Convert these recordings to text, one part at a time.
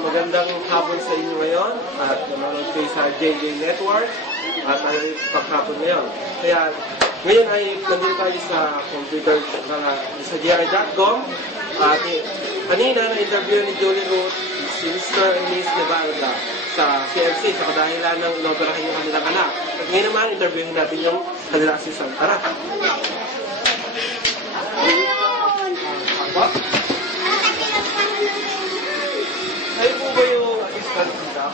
Magandang hapon sa inyo ngayon at nanonood kayo sa JJ Network at tayo paghapon ngayon. Kaya ngayon ay nandito tayo sa computer sa GR.com at kanina na-interview ni Julie Ruth si Mr. and Miss Nevarda sa CFC sa kadahilan ng inoperahin yung kanilang anak. At ngayon naman, interviewin natin yung kanilang assistant. Tara! Kayo po ba yung assistant nila?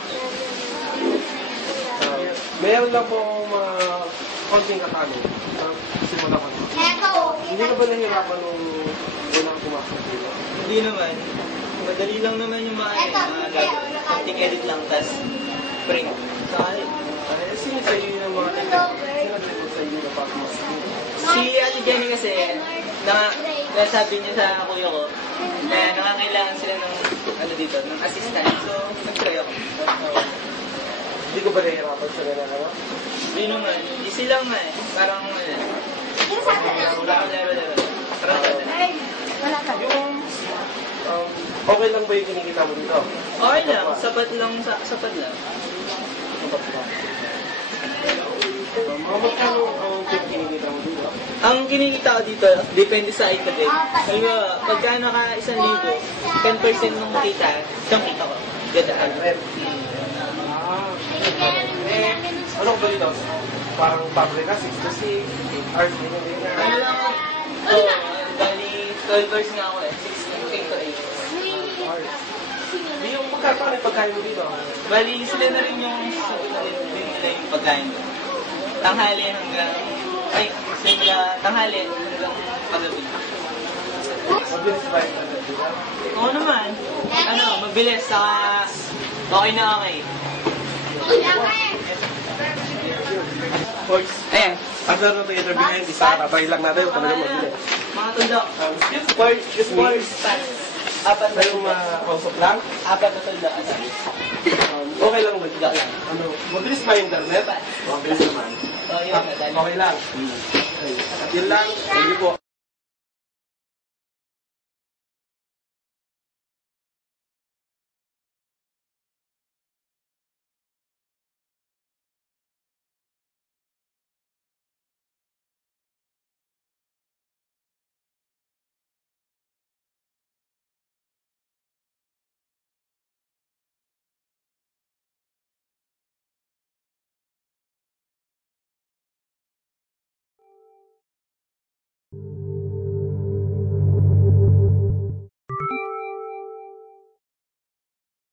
Mayroon lang po mga konting katanong. Simula ko. Hindi na ba nahirapan nung unang pumasok dito? Hindi naman. Madali lang naman yung mga gagawin. Konting edit lang, tas print. Saka Sino sa iyo yung mga sino sa iyo na pumasok dito? si Ate Jenny kasi, sabi niya sa kuya ko, na nangangailangan sila ng dito, ng assistant. So, nag-try ako. Hindi ko ba nahirapan sila na ano? Hindi naman. Easy lang nga eh. Parang okay lang ba yung kinikita mo dito? okay lang. Sapat lang. Sapat lang. Magkano ang kinikita mo dito? Ang kinikita ko dito, depende sa item din. Halimbawa, pagkano ka 1,000, 10% ng kita, siyang kita ko. Gadaan. Ano ba dito? Parang pabrika, 6 to 6, 8 hours, ganyan na. Ano lang ako? Bali, 12 hours nga ako eh. 6 to 8 hours. Di yung magkano yung pagkain mo dito? Bali, sila na rin yung nila yung pagkain ko. Tanghali hanggang, tanghali hanggang paggabi. Mabilis ba yung pagkain? Oo naman. Mabilis, saka okay na okay. Ayan. At naroon ito interview ngayon, isa tatry lang natin yung talagang mabilis. Mga tundok. Excuse me. Apat na yung kausap lang? Apat na tundok. Okay lang ba? Ano, mabilis ba yung internet? Mabilis naman. Okay lang. At yun lang. Thank you po.